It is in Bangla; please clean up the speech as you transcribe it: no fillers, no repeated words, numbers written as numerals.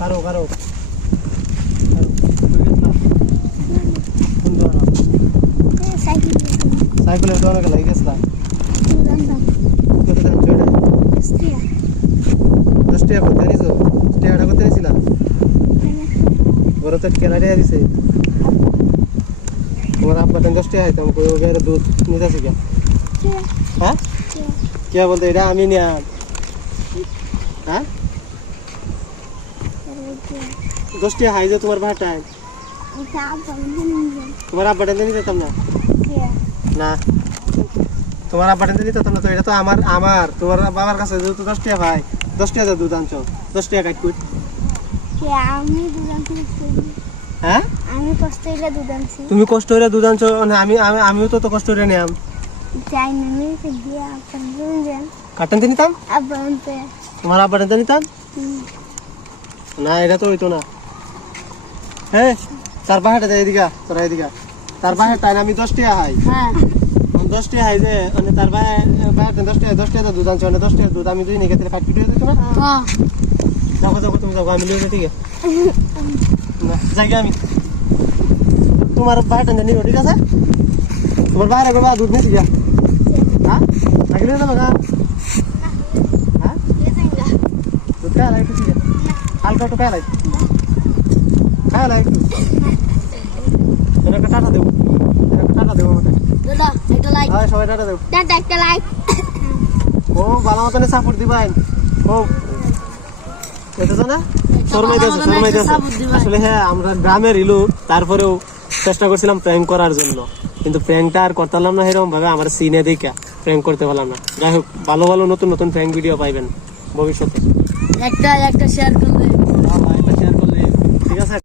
কারো কারো সাইকেলে উঠানো গেল গেছিলাম কত দাম ছোট 10 টাকা করতে নিছো টাকাটা করতে নিছিলাম বড় তো কেলারে দিছে তোমার আব্বা 10 টাকা আইতাম কই ওগের দুধ নিতেছে কি হ্যাঁ কে বলতে এটা আমি নিয়া হ্যাঁ 10 টাকা হাই যে তোমার ভাটায় তোমার আব্বাটা নিয়ে যেতাম না না তোমার আব্বাটা নিয়ে যেতাম না তো এটা তো আমার আমার তোমার বাবার কাছে যেহেতু 10 টাকা ভাই 10 টাকা দুধ আনছো 10 টাকা কাট কুট আমি দুধ আনছি হ্যাঁ আমি কষ্ট হইলে দুধ আনছি তুমি কষ্ট করে দুধ আনছো আমিও তো কষ্ট করে নিলাম যাই না আমি দিয়ে আপনার দুধ কাটন দিয়ে নিতাম আব্বা আনতে তোমার আব্বাটা দিয়ে নিতাম না এটা তো হইতো না হ্যাঁ তার বাহাটা যায় এদিকে তোরা এদিকে তার বাহাটা আমি 10 টাকা হাই হ্যাঁ 10 টাকা হাই যে মানে তার বাহাটা 10 টাকা দুধ আনছো মানে 10 টাকা দুধ আমি দুই নিকে কাট কুটি দিত না হ্যাঁ যাবো তুমি যাবো আমি নিয়ে যাই ঠিক আছে না যাই আমি তোমার বাহাটা নিয়ে ঠিক আছে তোমার বাইরে করবা দুধ নিয়ে যা হ্যাঁ লাগলে যাবো না হ্যাঁ দুধ খাওয়া লাগে ঠিক আছে হালকা একটু খাওয়া লাগে খাওয়া লাগে একটু একটা টাটা দেবো টাটা দেবো আমাকে দাদা একটা লাইক হ্যাঁ সবাই টাটা দেবো দাদা একটা লাইক ও ভালো মতন সাপোর্ট দিবেন ও এটা না শর্মাইতেছে আসলে হ্যাঁ আমরা গ্রামের ইলু তারপরেও চেষ্টা করছিলাম প্র্যাঙ্ক করার জন্য কিন্তু প্র্যাঙ্কটা আর করতে পারলাম না এরকম ভাবে আমার সিনে দেখা প্র্যাঙ্ক করতে পারলাম না যাই হোক ভালো ভালো নতুন নতুন প্র্যাঙ্ক ভিডিও পাইবেন ভবিষ্যতে একটা শেয়ার করলে